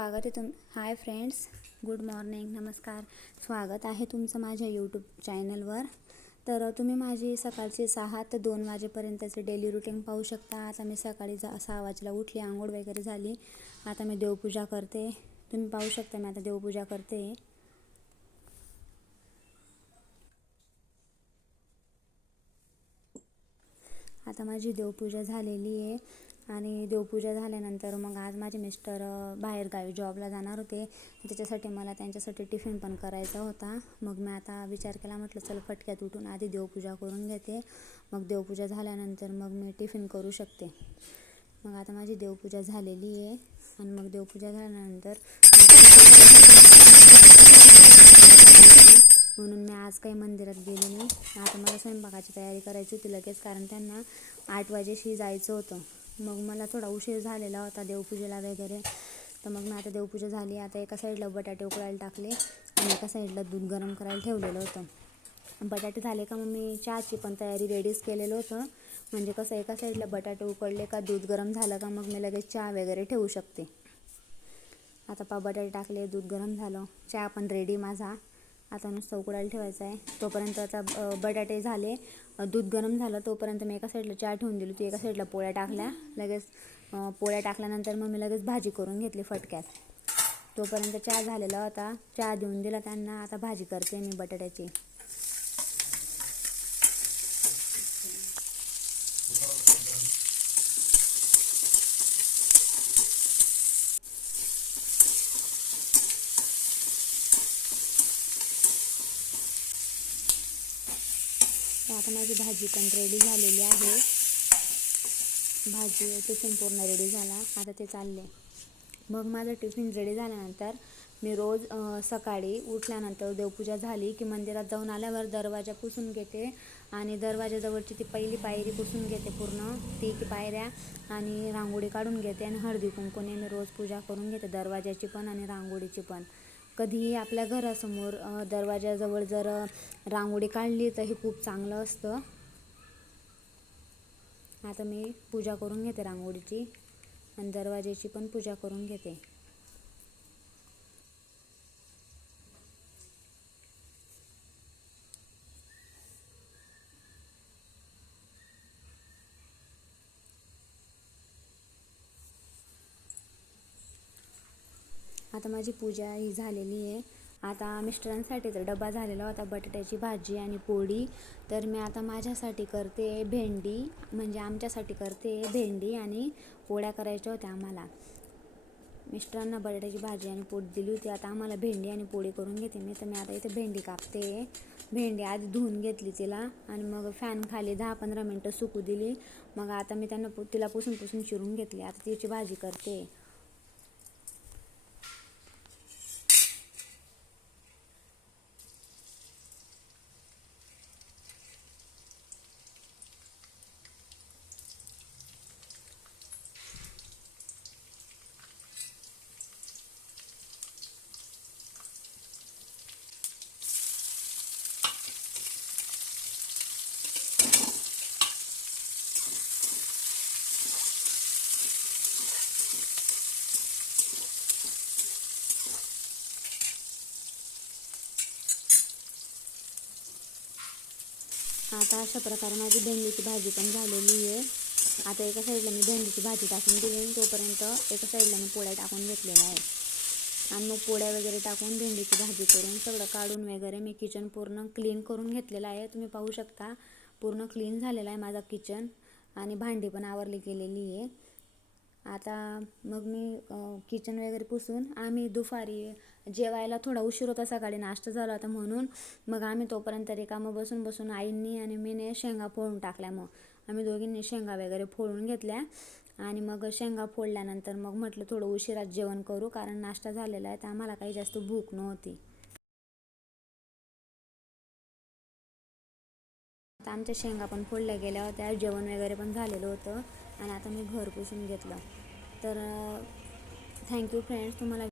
स्वागत आहे तुम हाय फ्रेंड्स गुड मॉर्निंग नमस्कार. स्वागत आहे तुमचं माझ्या यूट्यूब चॅनलवर. तर तुम्ही माझी सकाळची सहा ते दोन वाजेपर्यंतचे डेली रुटीन पाहू शकता. आता मी सकाळी जा सहा वाजेला उठली आंघोळ वगैरे झाली. आता मी देवपूजा करते. तुम्ही पाहू शकता मी आता देवपूजा करते. आता माझी देवपूजा झालेली आहे. आणि देवपूजा झाल्यानंतर मग आज माझे मिस्टर बाहेरगावी जॉबला जाणार होते. त्याच्यासाठी मला त्यांच्यासाठी टिफिन पण करायचा होता. मग मी आता विचार केला म्हटलं चल फटक्यात उठून आधी देवपूजा करून घेते. मग देवपूजा झाल्यानंतर मग मी टिफिन करू शकते. मग आता माझी देवपूजा झालेली आहे. आणि मग देवपूजा झाल्यानंतर म्हणून मी आज काही मंदिरात गेले नाही. आता मला स्वयंपाकाची तयारी करायची होती लगेच कारण त्यांना आठ वाजेशी जायचं होतं. मग मला थोडा उशीर झालेला होता देवपूजेला वगैरे. तर मग मी आता देवपूजा झाली. आता एका साईडला बटाटे उकळायला टाकले आणि एका साईडला दूध गरम करायला ठेवलेलं होतं. बटाटे झाले का मग मी चहाची पण तयारी रेडीच केलेलं होतं. म्हणजे कसं एका साईडला बटाटे उकळले का दूध गरम झालं का मग मी लगेच चहा वगैरे ठेवू शकते. आता पा बटाटे टाकले दूध गरम झालं. चहा पण रेडी माझा. आता नुसतं उकडायला ठेवायचं आहे. तोपर्यंत आता बटाटे झाले दूध गरम झालं तोपर्यंत मी एका साईडला चहा ठेवून दिली होती एका साईडला पोळ्या टाकल्या. लगेच पोळ्या टाकल्यानंतर मग मी लगेच भाजी करून घेतली फटक्यात. तोपर्यंत चहा झालेला होता. चहा देऊन दिला त्यांना आता भाजी करते मी बटाट्याची. तर आता माझी भाजी पण रेडी झालेली आहे. भाजी टिफिन पूर्ण रेडी झाला. आता ते चालले. मग माझं टिफिन रेडी झाल्यानंतर मी रोज सकाळी उठल्यानंतर देवपूजा झाली की मंदिरात जाऊन आल्यावर दरवाजा पुसून घेते आणि दरवाजाजवळची ती पहिली पायरी पुसून घेते पूर्ण. ती की पायऱ्या आणि रांगोळी काढून घेते आणि हळदी कुंकूने मी रोज पूजा करून घेते दरवाजाची पण आणि रांगोळीची पण. कधीही आपल्या घरासमोर दरवाजाजवळ जर रांगोळी काढली तर हे खूप चांगलं असतं. आता मी पूजा करून घेते रांगोळीची आणि दरवाजाची पण पूजा करून घेते. आता माझी पूजा ही झालेली आहे. आता मिस्टरांसाठी तर डबा झालेला होता बटाट्याची भाजी आणि पोळी. तर मी आता माझ्यासाठी करते भेंडी म्हणजे आमच्यासाठी करते भेंडी आणि पोळ्या करायच्या होत्या आम्हाला. मिस्टरांना बटाट्याची भाजी आणि पोळी दिली होती. आता आम्हाला भेंडी आणि पोळी करून घेते मी. तर मी आता इथे भेंडी कापते. भेंडी आधी धुवून घेतली तिला आणि मग फॅन खाली दहा पंधरा मिनटं सुकू दिली. मग आता मी त्यांना तिला पुसून पुसून चिरून घेतली. आता तिची भाजी करते. आता अशा प्रकारे माझी भेंडीची भाजी पण झालेली आहे. आता एका साईडला मी भेंडीची भाजी टाकून दिली तोपर्यंत एका साईडला मी पोळ्या टाकून घेतलेल्या आहे आणि मग पोळ्या वगैरे टाकून भेंडीची भाजी करून सगळं काढून वगैरे मी किचन पूर्ण क्लीन करून घेतलेलं आहे. तुम्ही पाहू शकता पूर्ण क्लीन झालेला आहे माझा किचन आणि भांडी पण आवरली गेलेली आहे आता मग मी किचन वगैरे पुसून आम्ही दुपारी जेवायला थोडा उशीर होता सकाळी नाश्ता झाला होता म्हणून. मग आम्ही तोपर्यंत रिकामं बसून बसून आईंनी आणि मीने शेंगा फोडून टाकल्या मग. आम्ही दोघींनी शेंगा वगैरे फोडून घेतल्या आणि मग शेंगा फोडल्यानंतर मग म्हटलं थोडं उशिरात जेवण करू कारण नाश्ता झालेला आहे तर आम्हाला काही जास्त भूक नव्हती. आता आमच्या शेंगा पण फोडल्या गेल्या होत्या जेवण वगैरे पण झालेलं होतं. आणि आता मी घर पुसून घेतलं. तर थँक्यू फ्रेंड्स तुम्हाला